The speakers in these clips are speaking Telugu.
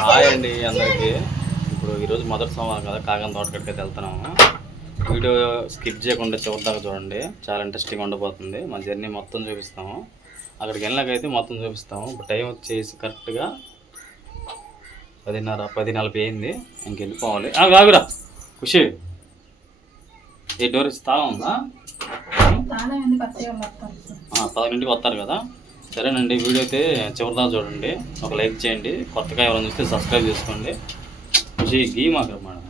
హాయ్ అండి అందరికీ. ఇప్పుడు ఈరోజు మొదటి సోమవారం కదా కాగం తోటకడికి అయితే వెళ్తున్నాము. వీడియో స్కిప్ చేయకుండా చివరి దాకా చూడండి. చాలా ఇంట్రెస్టింగ్ ఉండబోతుంది. మన జర్నీ మొత్తం చూపిస్తాము. అక్కడికి వెళ్ళాకైతే మొత్తం చూపిస్తాము. ఇప్పుడు టైం వచ్చేసి కరెక్ట్గా పదిన్నర పది నలభై అయింది. ఇంక వెళ్ళిపోవాలి. ఆ, ఆగురా. ఖుషి. ఈ డోర్ ఇస్తా ఉందా? పదకొండింటికి వస్తారు కదా. సరేనండి వీడియో అయితే చివరిదా చూడండి. ఒక లైక్ చేయండి. కొత్తగా ఎవరైనా చూస్తే సబ్స్క్రైబ్ చేసుకోండి. ఖుషి గీ మాకు మేడం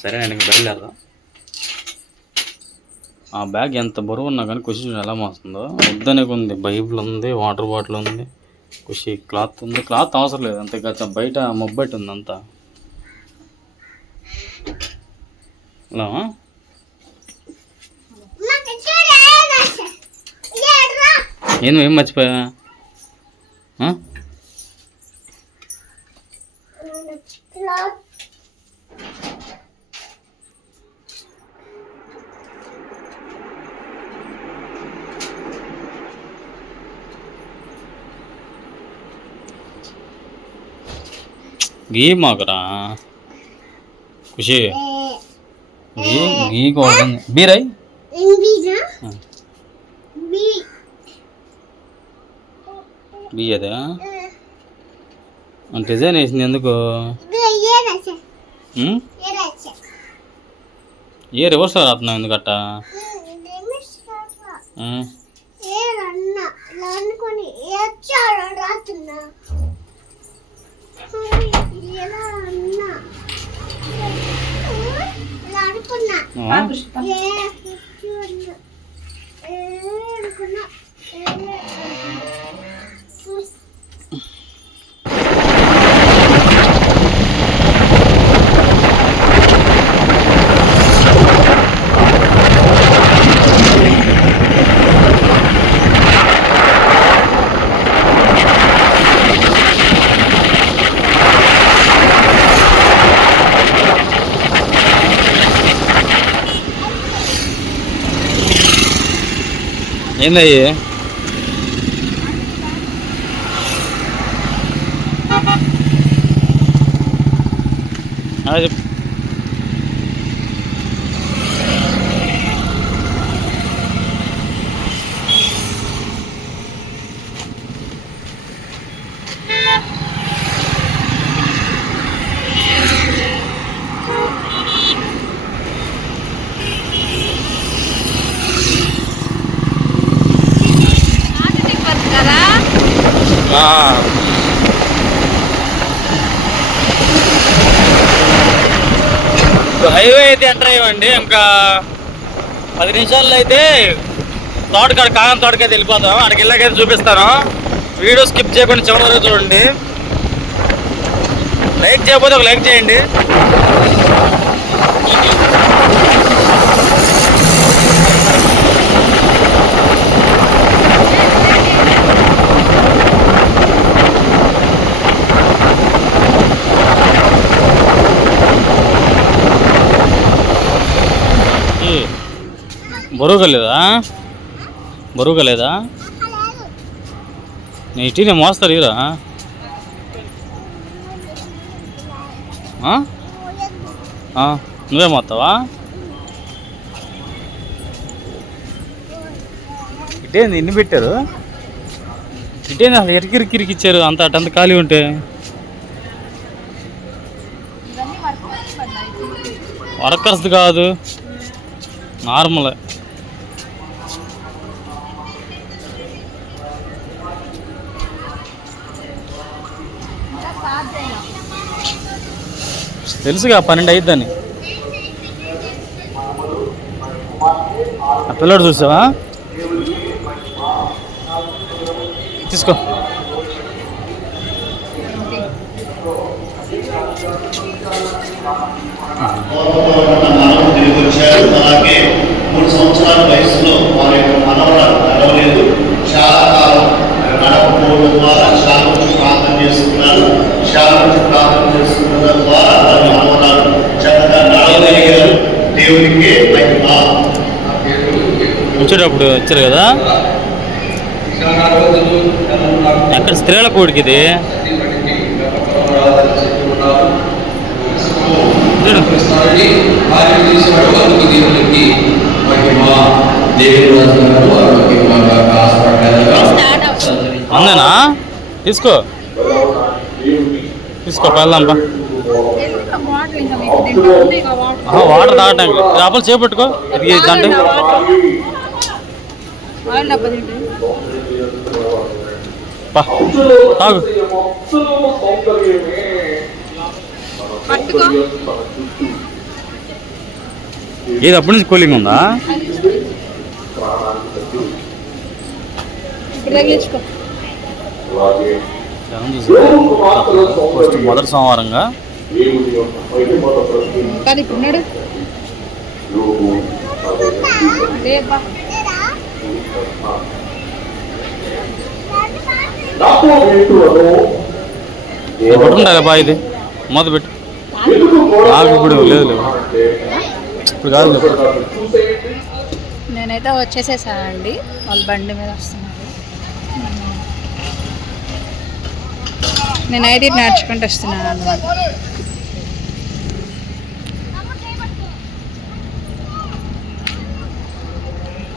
సరేనండి బయలుదేరదాం. ఆ బ్యాగ్ ఎంత బరువు ఉన్నా కానీ ఖుషి ఎలా మోస్తుందో. వద్దనే ఉంది. బైబిల్ ఉంది వాటర్ బాటిల్ ఉంది. ఖుషి క్లాత్ ఉంది. క్లాత్ అవసరం లేదు అంతే కదా బయట మొబ్బెట్టి ఉంది అంతా. హలో? నేను ఏం మర్చిపోయా గేమ్ గీ మాకురా ఖుషి గీ గీ కొడుతుంది బీరై బీ అదే డిజైన్ వేసింది ఎందుకు? ఏ రివర్స్ రాస్తున్నావు ఇలా అనుకున్నా. ఆ? ఏ హైవే అయితే ఎంటర్ అయ్యండి ఇంకా పది నిమిషాల్లో అయితే తోటకాడ కాగం తోటకైతే వెళ్ళిపోతాం. అక్కడికి వెళ్ళాకైతే చూపిస్తాను. వీడియో స్కిప్ చేయకుండా చివరి వరకు చూడండి. లైక్ చేయకపోతే ఒక లైక్ చేయండి ఈ, బరువుగా లేదా బరువుగా లేదా నేను మోస్తారు ఇరా నువ్వే మోస్తావా ఇటేంది ఇన్ని పెట్టారు? ఇటేంది అసలు ఎరికిరికిరికి ఇచ్చారు అంత అటంత ఖాళీ ఉంటే? వర్కర్స్ కాదు. నార్మల్. తెలుసుగా పన్నెండు అయిద్దని. ఆ పిల్లడు చూసావా? తీసుకో. అలాగే మూడు సంవత్సరాల వయసులో వారి యొక్క మనవరాలు నడవలేదు చాలా కాలం నడవకపోవడం ద్వారా చాలా నుంచి ప్రార్థన చేసుకున్నారు చాలా నుంచి ప్రార్థన చేసుకున్న ద్వారా వారి మనవరాలు చక్కగా నడవగలిగారు దేవునికి మహిమ వచ్చేటప్పుడు వచ్చారు కదా చాలా రోజులు ఎక్కడ స్త్రీల కూడికి ఇది చూడు కృష్ణారెడ్డి ఆయన తీసినాడు వారికి దేవునికి మహిమ కదా? అక్కడ స్త్రీల బాగా ఆశపడ్డారుగా అందేనా తీసుకో. తీసుకో వెళ్దాంపా వాటర్ తాగటానికి. చేపలు చేపట్టుకో ఇది దాంట్లో ఏది అప్పటి నుంచి కూలింగ్ ఉందా? ఫస్ట్ మొదటి సోమవారంగా. కానీ ఇప్పుడు ఒకటి ఉండాలి ఇది బా ఇది? మొదలు పెట్టు. నాకు ఇప్పుడు లేదు లేదు. ఇప్పుడు కాదు నేనైతే వచ్చేసేసా అండి. వాళ్ళ బండి మీద వస్తున్నారు నేను ఐడి నడుచుకుంటూ వస్తున్నాను అనమాట చూడలా నేను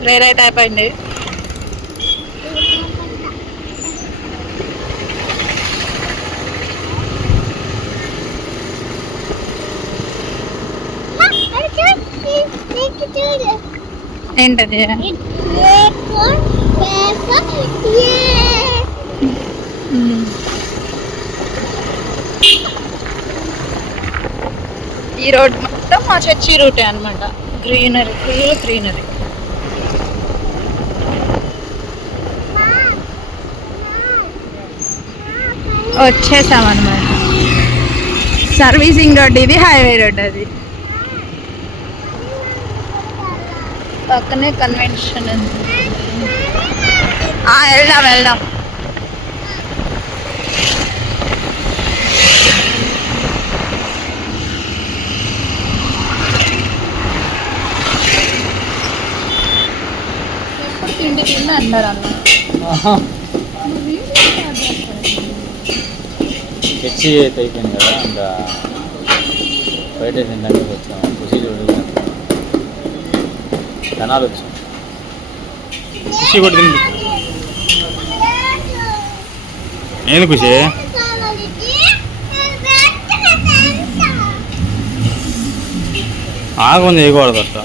ప్రేర్ అయితే అయిపోయింది ఏంటది? ఈ రోడ్ మొత్తం మా చర్చి రూటే అనమాట గ్రీనరీ ఫుల్ గ్రీనరీ వచ్చేసాం అనమాట సర్వీసింగ్ రోడ్ ఇది హైవే రోడ్ అది పక్కనే కన్వెన్షన్ ఉంది ఆ, వెళ్దాం వెళ్దాం తిండి తిండి అన్నారు అన్న చర్చి అయితే అయిపోయింది కదా ఇంకా బయట తినడానికి వచ్చాం. ఖుషి చూడలేదు జనాలు వచ్చాం ఖుషి కూడా తింది ఏంది ఖుషి? ఆగుంది వేయకూడదు అట్ట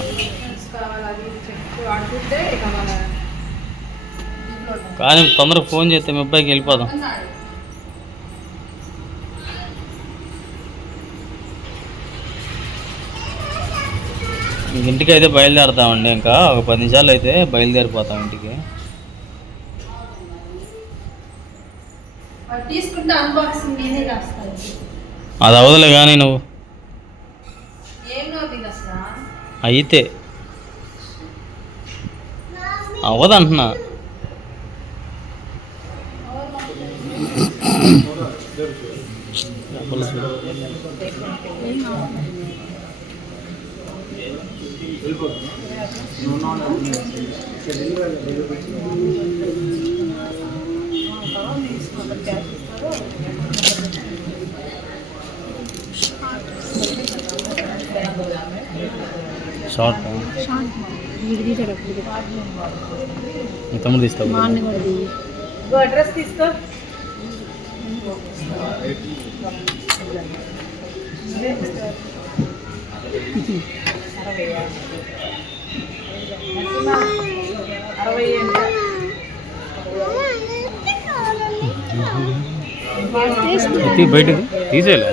కానీ తొందరగా ఫోన్ చేస్తే మీ అబ్బాయికి వెళ్ళిపోదాం. ఇంటికి అయితే బయలుదేరుతామండి ఇంకా. ఒక పది నిమిషాలు అయితే బయలుదేరిపోతాం ఇంటికి. అది అవదులే కానీ నువ్వు. ఏం నోపి అసలు అయితే. అవ్వదంటున్నా షార్ట్ మీ? తమ్ముడు తీస్తావు? అడ్రస్ తీసుకో. అరవై ఎత్తి బయటకు తీసేయలే.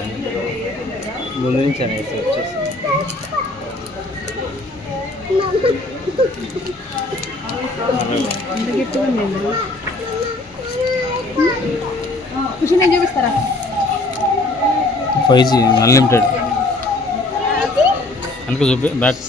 ముందు నుంచి అనేసి వచ్చేసి. Five G unlimited. వెనక చూపి బ్యాక్